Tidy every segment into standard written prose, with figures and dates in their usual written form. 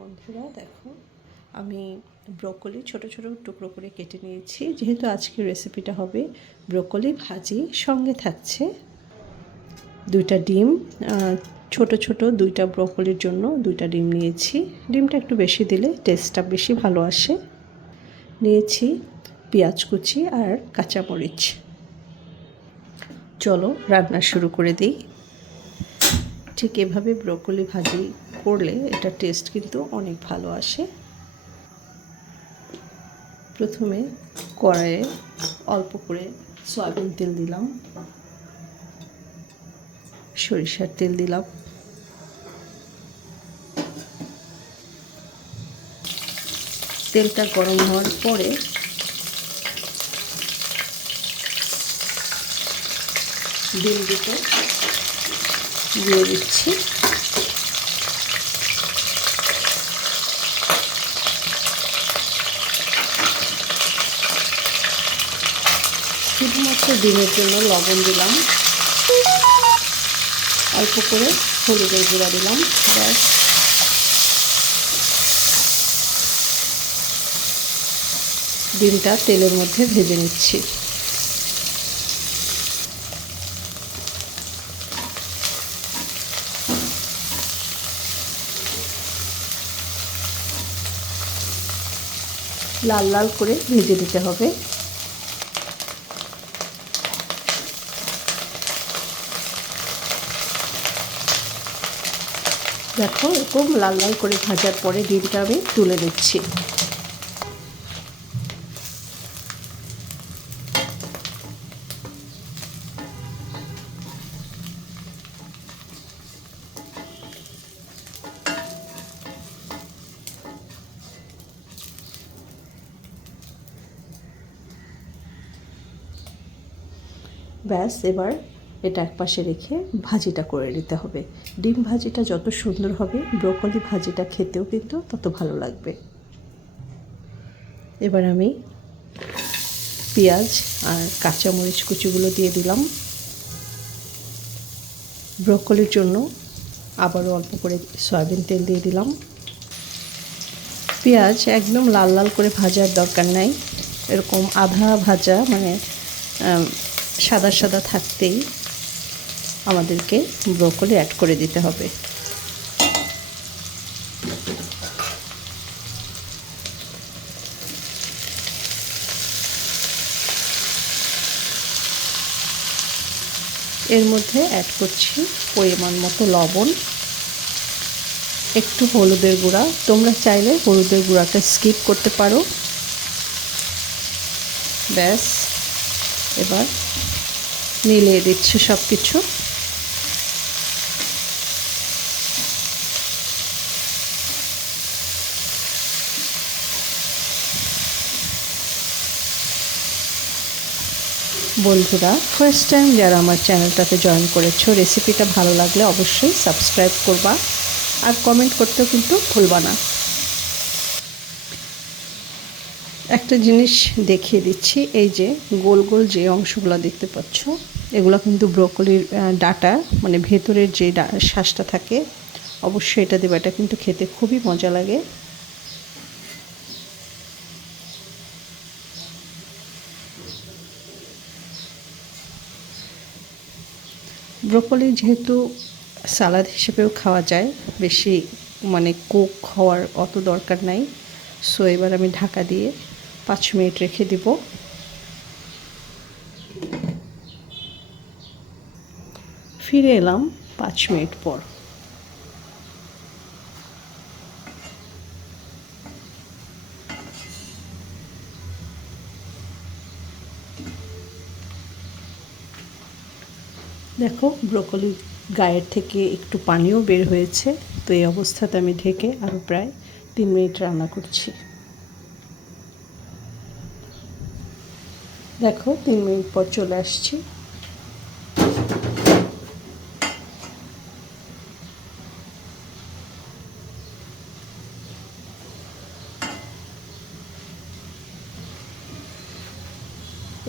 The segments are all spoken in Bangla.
বন্ধুরা দেখো, আমি ব্রোকলি ছোট ছোট টুকরো করে কেটে নিয়েছি। যেহেতু আজকের রেসিপিটা হবে ব্রোকলি ভাজি, সঙ্গে থাকছে দুইটা ডিম। ছোট ছোট দুইটা ব্রোকলির জন্য দুইটা ডিম নিয়েছি। ডিমটা একটু বেশি দিলে টেস্টটা বেশি ভালো আসে। নিয়েছি পেঁয়াজ কুচি আর কাঁচামরিচ। চলো রান্না শুরু করে দিই। ঠিক এভাবে ব্রোকলি ভাজি করলে এটা টেস্ট কিন্তু অনেক ভালো আসে। প্রথমে কড়াইয়ে অল্প করে সয়াবিন তেল দিলাম, সরিষার তেল দিলাম, তেলটা গরম হওয়ার পরে ডিম দুটো দিয়ে দিচ্ছি। শুধুমাত্র ডিমের জন্য লবণ দিলাম, অল্প করে হলুদের গুঁড়া দিলাম। ব্যাস, ডিমটা তেলের মধ্যে ভেজে নিচ্ছি। লাল লাল করে ভেজে দিতে হবে। দেখো, এরকম লাল লাল করে ভাজার পরে ডিমটা আমি তুলে দিচ্ছি। ব্যাস, এবার এটা একপাশে রেখে ভাজিটা করে নিতে হবে। ডিম ভাজিটা যত সুন্দর হবে, ব্রোকলি ভাজিটা খেতেও কিন্তু তত ভালো লাগবে। এবার আমি পেঁয়াজ আর কাঁচামরিচ কুচিগুলো দিয়ে দিলাম। ব্রোকলির জন্য আবারও অল্প করে সয়াবিন তেল দিয়ে দিলাম। পেঁয়াজ একদম লাল লাল করে ভাজার দরকার নাই, এরকম আধা ভাজা, মানে সাদা সাদা থাকতেই আমাদেরকে ব্রোকলি অ্যাড করে দিতে হবে। এর মধ্যে অ্যাড করছি পরিমাণ মতো লবণ, একটু হলুদের গুঁড়া। তোমরা চাইলে হলুদের গুঁড়াটা স্কিপ করতে পারো। ব্যাস, এবার মিলিয়ে দিচ্ছি সব কিছু। বন্ধুরা, ফার্স্ট টাইম যারা আমার চ্যানেলটাতে জয়েন করেছো, রেসিপিটা ভালো লাগলে অবশ্যই সাবস্ক্রাইব করবা আর কমেন্ট করতেও কিন্তু ভুলবা না। একটা জিনিস দেখিয়ে দিচ্ছি, এই যে গোল গোল যে অংশগুলো দেখতে পাচ্ছ, এগুলো কিন্তু ব্রোকলির ডাটা, মানে ভেতরের যে শ্বাসটা থাকে, অবশ্যই এটা দেবে। এটা কিন্তু খেতে খুবই মজা লাগে। ব্রোকলি যেহেতু সালাদ হিসেবেও খাওয়া যায়, বেশি মানে কুক হওয়ার অত দরকার নাই। সো এবার আমি ঢাকা দিয়ে 5 মিনিট রেখে দিব। ফিরে এলাম 5 মিনিট পর। দেখো, ব্রোকলি গায়ের থেকে একটু পানিও বের হয়েছে। তো এই অবস্থাতে আমি ঢেকে আরও প্রায় 3 মিনিট রান্না করছি। দেখো, 3 মিনিট পর চলে আসছি।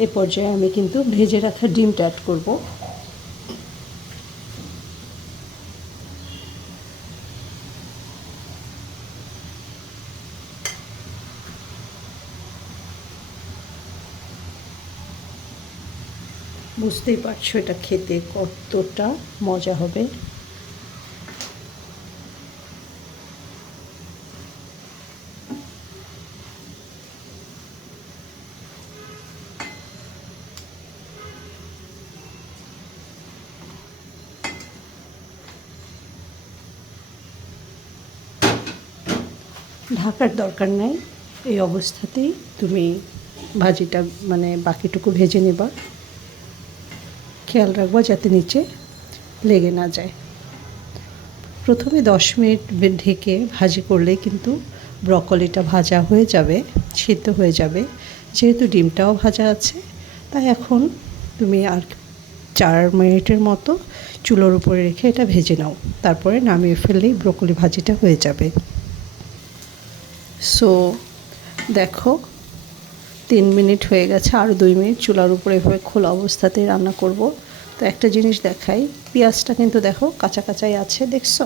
এ পর্যায়ে আমি কিন্তু ভেজে রাখা ডিমটা অ্যাড করব। বুঝতেই পারছো এটা খেতে কতটা মজা হবে। ঢাকার দরকার নাই, এই অবস্থাতেই তুমি ভাজিটা মানে বাকিটুকু ভেজে নেবা। খেয়াল রাখবা যাতে নিচে লেগে না যায়। প্রথমে 10 মিনিট ঢেকে ভাজি করলে কিন্তু ব্রকলিটা ভাজা হয়ে যাবে, সিদ্ধ হয়ে যাবে। যেহেতু ডিমটাও ভাজা আছে, তাই এখন তুমি আর 4 মিনিটের মতো চুলোর উপরে রেখে এটা ভেজে নাও। তারপরে নামিয়ে ফেললেই ব্রকলি ভাজিটা হয়ে যাবে। সো দেখো 3 মিনিট হয়ে গেছে, আরও 2 মিনিট চুলার উপরে এভাবে খোলা অবস্থাতেই রান্না করব। তো একটা জিনিস দেখাই, পেঁয়াজটা কিন্তু দেখো কাঁচা কাঁচাই আছে, দেখছো?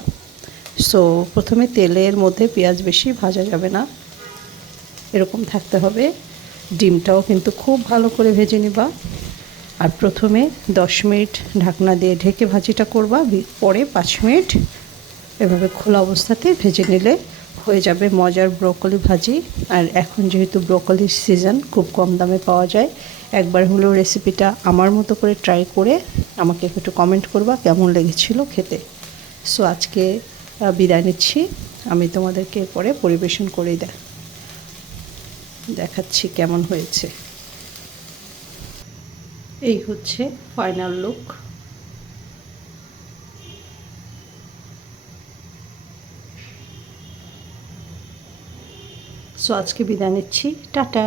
সো প্রথমে তেলের মধ্যে পেঁয়াজ বেশি ভাজা যাবে না, এরকম থাকতে হবে। ডিমটাও কিন্তু খুব ভালো করে ভেজে নিবা। আর প্রথমে 10 মিনিট ঢাকনা দিয়ে ঢেকে ভাজিটা করবা, পরে 5 মিনিট এভাবে খোলা অবস্থাতে ভেজে নিলে হয়ে যাবে মজার ব্রকলি ভাজি। আর এখন যেহেতু ব্রকলির সিজন, খুব কম দামে পাওয়া যায়। একবার হলেও রেসিপিটা আমার মতো করে ট্রাই করে আমাকে একটু কমেন্ট করবা কেমন লেগেছিল খেতে। সো আজকে বিদায় নিচ্ছি, আমি তোমাদেরকে পরে পরিবেশন করেই দেখাচ্ছি কেমন হয়েছে। এই হচ্ছে ফাইনাল লুক। সো আজকে বিদায় নিচ্ছি, টাটা।